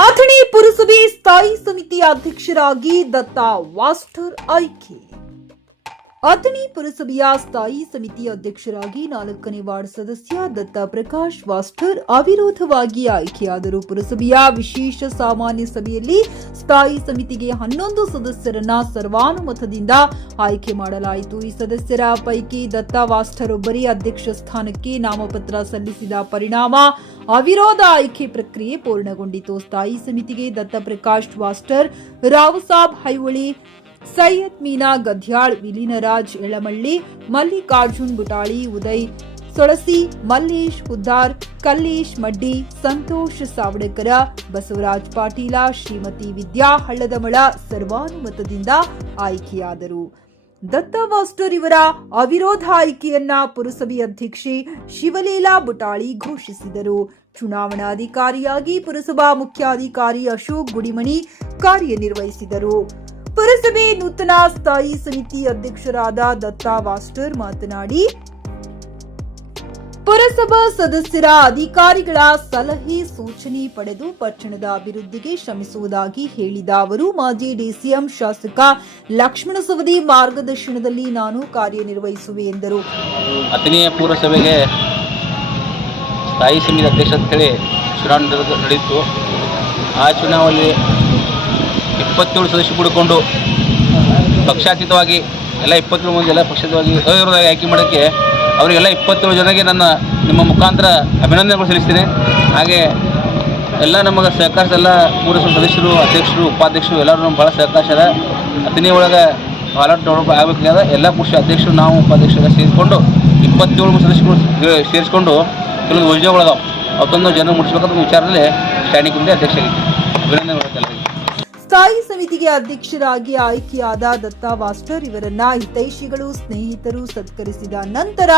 ಅಥಣಿ ಪುರಸಭೆ ಸ್ಥಾಯಿ ಸಮಿತಿ ಅಧ್ಯಕ್ಷರಾಗಿ ದತ್ತ ವಾಸ್ಟರ್ ಆಯ್ಕೆ ಅಥಣಿ ಪುರಸಭೆಯ ಸ್ಥಾಯಿ ಸಮಿತಿ ಅಧ್ಯಕ್ಷರಾಗಿ ನಾಲ್ಕನೇ ವಾರ್ಡ್ ಸದಸ್ಯ ದತ್ತ ಪ್ರಕಾಶ್ ವಾಸ್ಟರ್ ಅವಿರೋಧವಾಗಿ ಆಯ್ಕೆಯಾದರು. ಪುರಸಭೆಯ ವಿಶೇಷ ಸಾಮಾನ್ಯ ಸಭೆಯಲ್ಲಿ ಸ್ಥಾಯಿ ಸಮಿತಿಗೆ ಹನ್ನೊಂದು ಸದಸ್ಯರನ್ನ ಸರ್ವಾನುಮತದಿಂದ ಆಯ್ಕೆ ಮಾಡಲಾಯಿತು. ಈ ಸದಸ್ಯರ ಪೈಕಿ ದತ್ತ ವಾಸ್ಟರ್ ಒಬ್ಬರೇ ಅಧ್ಯಕ್ಷ ಸ್ಥಾನಕ್ಕೆ ನಾಮಪತ್ರ ಸಲ್ಲಿಸಿದ ಪರಿಣಾಮ ಅವಿರೋಧ ಆಯ್ಕೆ ಪ್ರಕ್ರಿಯೆ ಪೂರ್ಣಗೊಂಡಿತು. ಸ್ಥಾಯಿ ಸಮಿತಿಗೆ ದತ್ತ ಪ್ರಕಾಶ್ ವಾಸ್ಟರ್, ರಾವಸಾಬ್ ಹೈವಳಿ ಸೈಯದ್ ಮೀನಾ ಗದ್ಯಾಳ್, ವಿಲೀನರಾಜ್ ಎಳಮಳ್ಳಿ, ಮಲ್ಲಿಕಾರ್ಜುನ್ ಬುಟಾಳಿ ಉದಯ್ ಸೊಳಸಿ, ಮಲ್ಲೇಶ್ ಹುದ್ದಾರ್ ಕಲ್ಲೇಶ್ ಮಡ್ಡಿ, ಸಂತೋಷ್ ಸಾವಡಕರ, ಬಸವರಾಜ್ ಪಾಟೀಲ, ಶ್ರೀಮತಿ ವಿದ್ಯಾ ಹಳ್ಳದಮಳ ಸರ್ವಾನುಮತದಿಂದ ಆಯ್ಕೆಯಾದರು. ದತ್ತ ವಾಸ್ಟರ್ ಇವರ ಅವಿರೋಧ ಆಯ್ಕೆಯನ್ನ ಪುರಸಭೆ ಅಧ್ಯಕ್ಷೆ ಶಿವಲೀಲಾ ಬುಟಾಳಿ ಘೋಷಿಸಿದರು. ಚುನಾವಣಾಧಿಕಾರಿಯಾಗಿ ಪುರಸಭಾ ಮುಖ್ಯಾಧಿಕಾರಿ ಅಶೋಕ್ ಗುಡಿಮಣಿ ಕಾರ್ಯನಿರ್ವಹಿಸಿದರು. ಪುರಸಭೆ ನೂತನ ಸ್ಥಾಯಿ ಸಮಿತಿ ಅಧ್ಯಕ್ಷರಾದ ದತ್ತಾ ವಾಸ್ಟರ್ ಮಾತನಾಡಿ, ಪುರಸಭಾ ಸದಸ್ಯರ ಅಧಿಕಾರಿಗಳ ಸಲಹೆ ಸೂಚನೆ ಪಡೆದು ಪಟ್ಟಣದ ಅಭಿವೃದ್ಧಿಗೆ ಶ್ರಮಿಸುವುದಾಗಿ ಹೇಳಿದ ಅವರು, ಮಾಜಿ ಡಿಸಿಎಂ ಶಾಸಕ ಲಕ್ಷ್ಮಣ ಸವದಿ ಮಾರ್ಗದರ್ಶನದಲ್ಲಿ ನಾನು ಕಾರ್ಯನಿರ್ವಹಿಸುವೆ ಎಂದರು. ಅಥಣಿಯ ಪುರಸಭೆಗೆ ಸ್ಥಾಯಿ ಸಮಿತಿ ಅಧ್ಯಕ್ಷ ಚುನಾವಣೆ ನಡೆಯಿತು ಆ ಚುನಾವಣೆಯಲ್ಲಿ ಇಪ್ಪತ್ತೇಳು ಸದಸ್ಯರು ಕೂಡಿಕೊಂಡು ಪಕ್ಷಾತೀತವಾಗಿ ಎಲ್ಲ ಇಪ್ಪತ್ತೇಳು ಮಂದಿ ಎಲ್ಲ ಪಕ್ಷಾತೀತವಾಗಿ ಅವಿರೋಧವಾಗಿ ಆಯ್ಕೆ ಮಾಡೋಕ್ಕೆ ಅವರಿಗೆಲ್ಲ ಇಪ್ಪತ್ತೇಳು ಜನಗೆ ನನ್ನ ನಿಮ್ಮ ಮುಖಾಂತರ ಅಭಿನಂದನೆಗಳು ಸಲ್ಲಿಸ್ತೀನಿ. ಹಾಗೆ ಎಲ್ಲ ನಮಗೆ ಸಹಕರಿಸಿದ ಎಲ್ಲ ಪುರಸಭೆ ಸದಸ್ಯರು, ಅಧ್ಯಕ್ಷರು, ಉಪಾಧ್ಯಕ್ಷರು ಎಲ್ಲರೂ ನಮ್ಗೆ ಭಾಳ ಸಹಕಾರ ಅತಿನಿ ಒಳಗೆ ಭಾಳ ಡೆವಲಪ್ ಆಗಬೇಕಾದ ಎಲ್ಲ ಪುರುಷ ಅಧ್ಯಕ್ಷರು, ನಾವು ಉಪಾಧ್ಯಕ್ಷರ ಸೇರಿಕೊಂಡು ಇಪ್ಪತ್ತೇಳು ಸದಸ್ಯರು ಸೇರಿಸ್ಕೊಂಡು ಕೆಲವು ಯೋಜನೆಗಳದಾವ. ಅವತ್ತೊಂದು ಜನ ಮುಟ್ಟಿಸ್ಬೇಕಂತ ವಿಚಾರದಲ್ಲಿ ಸ್ಟ್ಯಾಂಡಿಂಗ್ ಕಮಿಟಿ ಅಧ್ಯಕ್ಷ ಆಗಿದ್ದೆ. ಅಭಿನಂದನೆಗಳು ಸ್ಥಾಯಿ ಸಮಿತಿಗೆ ಅಧ್ಯಕ್ಷರಾಗಿ ಆಯ್ಕೆಯಾದ ದತ್ತಾ ವಾಸ್ಟರ್ ಇವರನ್ನ ಹಿತೈಷಿಗಳು, ಸ್ನೇಹಿತರು ಸತ್ಕರಿಸಿದ ನಂತರ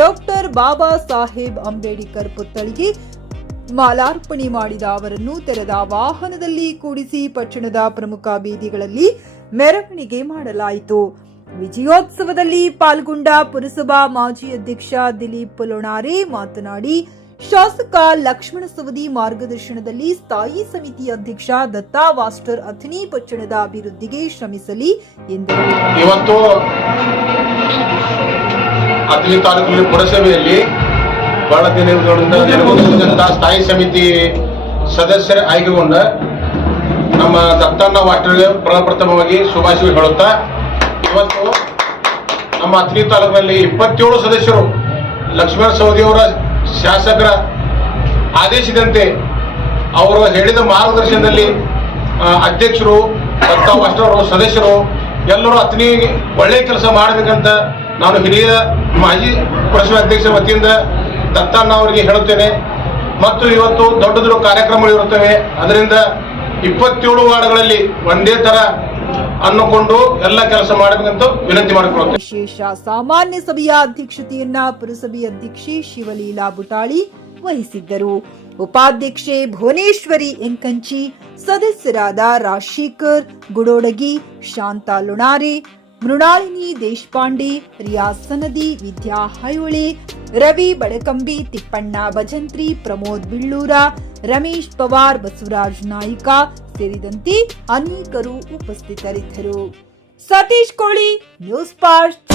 ಡಾಕ್ಟರ್ ಬಾಬಾ ಸಾಹೇಬ್ ಅಂಬೇಡ್ಕರ್ ಪುತ್ಥಳಿಗೆ ಮಾಲಾರ್ಪಣೆ ಮಾಡಿದ ಅವರನ್ನು ತೆರೆದ ವಾಹನದಲ್ಲಿ ಕೂಡಿಸಿ ಪಟ್ಟಣದ ಪ್ರಮುಖ ಬೀದಿಗಳಲ್ಲಿ ಮೆರವಣಿಗೆ ಮಾಡಲಾಯಿತು. ವಿಜಯೋತ್ಸವದಲ್ಲಿ ಪಾಲ್ಗೊಂಡ ಪುರಸಭಾ ಮಾಜಿ ಅಧ್ಯಕ್ಷ ದಿಲೀಪ್ ಲೊಣಾರೆ ಮಾತನಾಡಿ ಶಾಸಕ ಲಕ್ಷ್ಮಣ ಸವದಿ ಮಾರ್ಗದರ್ಶನದಲ್ಲಿ ಸ್ಥಾಯಿ ಸಮಿತಿ ಅಧ್ಯಕ್ಷ ದತ್ತಾ ವಾಸ್ಟರ್ ಅಥಣಿ ಪಟ್ಟಣದ ಅಭಿವೃದ್ಧಿಗೆ ಶ್ರಮಿಸಲಿ ಎಂದರು. ಇವತ್ತು ಅಥಣಿ ತಾಲೂಕಿನ ಪುರಸಭೆಯಲ್ಲಿ ಬಹಳ ದಿನಗಳಿಂದ ಸ್ಥಾಯಿ ಸಮಿತಿ ಸದಸ್ಯರ ಆಯ್ಕೆಗೊಂಡ ನಮ್ಮ ದತ್ತಣ್ಣ ವಾಸ್ಟರ್ಗೆ ಪ್ರಪ್ರಥಮವಾಗಿ ಶುಭಾಶಯ ಹೇಳುತ್ತಾ, ಇವತ್ತು ನಮ್ಮ ಅಥಣಿ ತಾಲೂಕಿನಲ್ಲಿ ಇಪ್ಪತ್ತೇಳು ಸದಸ್ಯರು ಲಕ್ಷ್ಮಣ ಸವದಿಯವರ ಶಾಸಕರ ಆದೇಶದಂತೆ ಅವರು ಹೇಳಿದ ಮಾರ್ಗದರ್ಶನದಲ್ಲಿ ಅಧ್ಯಕ್ಷರು ದತ್ತ ವಾಸ್ಟರ್ ಅವರು ಸದಸ್ಯರು, ಎಲ್ಲರೂ ಅತನಿ ಒಳ್ಳೆಯ ಕೆಲಸ ಮಾಡಬೇಕಂತ ನಾನು ಹಿರಿಯ ಮಾಜಿ ಪುರಸಭೆ ಅಧ್ಯಕ್ಷರ ವತಿಯಿಂದ ದತ್ತಣ್ಣ ಅವರಿಗೆ ಹೇಳುತ್ತೇನೆ. ಮತ್ತು ಇವತ್ತು ದೊಡ್ಡ ದೊಡ್ಡ ಕಾರ್ಯಕ್ರಮಗಳು ಇರುತ್ತವೆ. ಅದರಿಂದ ಇಪ್ಪತ್ತೇಳು ವಾರ್ಡ್ಗಳಲ್ಲಿ ಒಂದೇ ತರ ಅನ್ನಕೊಂಡು ಎಲ್ಲ ಕೆಲಸ ಮಾಡಬೇಕಂತ ವಿನಂತಿ ಮಾಡಿಕೊಳ್ಳುತ್ತೆ ವಿಶೇಷ ಸಾಮಾನ್ಯ ಸಭೆಯ ಅಧ್ಯಕ್ಷತೆಯನ್ನ ಪುರಸಭೆ ಅಧ್ಯಕ್ಷೆ ಶಿವಲೀಲಾ ಬುಟಾಳಿ ವಹಿಸಿದ್ದರು. ಉಪಾಧ್ಯಕ್ಷೆ ಭುವನೇಶ್ವರಿ ಎಂಕಂಚಿ, ಸದಸ್ಯರಾದ ರಾಜಶೇಖರ್, ಗುಡೋಡಗಿ, ಶಾಂತಾ ಲುಣಾರೆ, ಮೃಣಾಳಿನಿ ದೇಶಪಾಂಡೆ, ರಿಯಾ ಸನದಿ, ವಿದ್ಯಾ ಹಯೋಳೆ ರವಿ ಬಡಕಂಬಿ, ತಿಪ್ಪಣ್ಣ ಭಜಂತ್ರಿ, ಪ್ರಮೋದ್ ಬಿಳ್ಳೂರ ರಮೇಶ್ ಪವಾರ್ ಬಸವರಾಜ್ ನಾಯ್ಕ ಸೇರಿದಂತೆ ಅನೇಕರು ಉಪಸ್ಥಿತರಿದ್ದರು. ಸತೀಶ್ ಕೋಳಿ ನ್ಯೂಸ್ ಪಾಸ್ಟ್